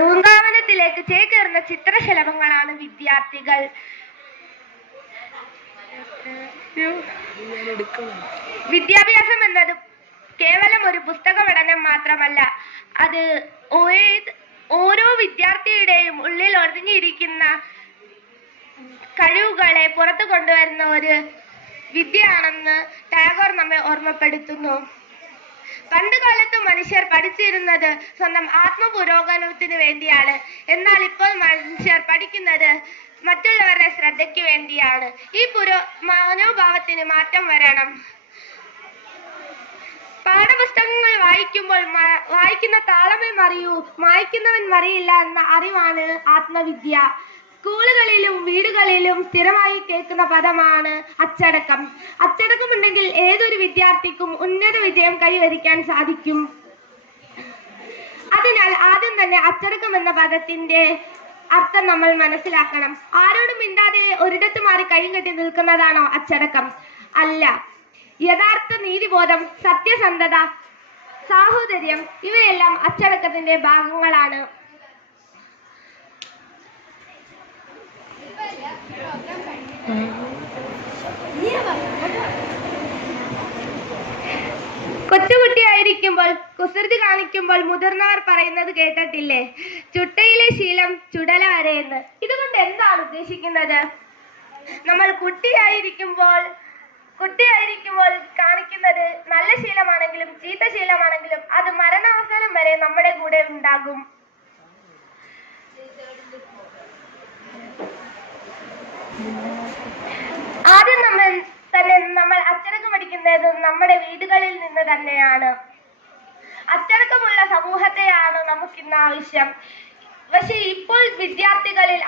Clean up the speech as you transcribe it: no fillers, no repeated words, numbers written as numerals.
വൃന്ദാവനത്തിലേക്ക് ചേക്കേറുന്ന ചിത്രശലഭങ്ങളാണ് വിദ്യാർത്ഥികൾ. വിദ്യാഭ്യാസം എന്നത് കേവലം ഒരു പുസ്തക പഠനം മാത്രമല്ല, അത് ഓരോ വിദ്യാർത്ഥിയുടെയും ഉള്ളിൽ ഒതുങ്ങിയിരിക്കുന്ന കഴിവുകളെ പുറത്തു കൊണ്ടുവരുന്ന ഒരു വിദ്യയാണെന്ന് ടാഗോർ നമ്മെ ഓർമ്മപ്പെടുത്തുന്നു. പണ്ടുകാലത്ത് മനുഷ്യർ പഠിച്ചിരുന്നത് സ്വന്തം ആത്മപുരോഗമനത്തിന് വേണ്ടിയാണ്. എന്നാൽ ഇപ്പോൾ മനുഷ്യർ പഠിക്കുന്നത് മറ്റുള്ളവരുടെ ശ്രദ്ധയ്ക്ക് വേണ്ടിയാണ്. ഈ മനോഭാവത്തിന് മാറ്റം വരണം. പാഠപുസ്തകങ്ങൾ വായിക്കുന്ന താളമേ മറിയൂ, മായ്ക്കുന്നവൻ മറിയില്ല എന്ന അറിവാണ് ആത്മവിദ്യ. സ്കൂളുകളിലും വീടുകളിലും സ്ഥിരമായി കേൾക്കുന്ന പദമാണ് അച്ചടക്കം. അച്ചടക്കമുണ്ടെങ്കിൽ ഏതൊരു വിദ്യാർത്ഥിക്കും ഉന്നത വിജയം കൈവരിക്കാൻ സാധിക്കും. അതിനാൽ ആദ്യം തന്നെ അച്ചടക്കം എന്ന പദത്തിന്റെ അർത്ഥം നമ്മൾ മനസ്സിലാക്കണം. ആരോടും മിണ്ടാതെ ഒരിടത്ത് മാറി കൈയും കെട്ടി നിൽക്കുന്നതാണോ അച്ചടക്കം? അല്ല. യഥാർത്ഥ നീതിബോധം, സത്യസന്ധത, സാഹോദര്യം ഇവയെല്ലാം അച്ചടക്കത്തിന്റെ ഭാഗങ്ങളാണ്. കൊച്ചുകുട്ടിയായിരിക്കുമ്പോൾ കുസൃതി കാണിക്കുമ്പോൾ മുതിർന്നവർ പറയുന്നത് കേട്ടിട്ടില്ലേ? ചുട്ടയിലെ ശീലം ചുടല വരെ എന്ന്. ഇതുകൊണ്ട് എന്താണ് ഉദ്ദേശിക്കുന്നത്? നമ്മൾ കുട്ടിയായിരിക്കുമ്പോൾ കാണിക്കുന്നത് നല്ല ശീലമാണെങ്കിലും ചീത്ത ശീലമാണെങ്കിലും അത് മരണാവസാനം വരെ നമ്മുടെ കൂടെ ഉണ്ടാകും. ആദ്യം നമ്മൾ അച്ചടക്കം പഠിക്കുന്നത് നമ്മുടെ വീടുകളിൽ നിന്ന് തന്നെയാണ്. അച്ചടക്കമുള്ള സമൂഹത്തെയാണ് നമുക്കിന്ന് ആവശ്യം. പക്ഷെ ഇപ്പോൾ വിദ്യാർത്ഥികളിൽ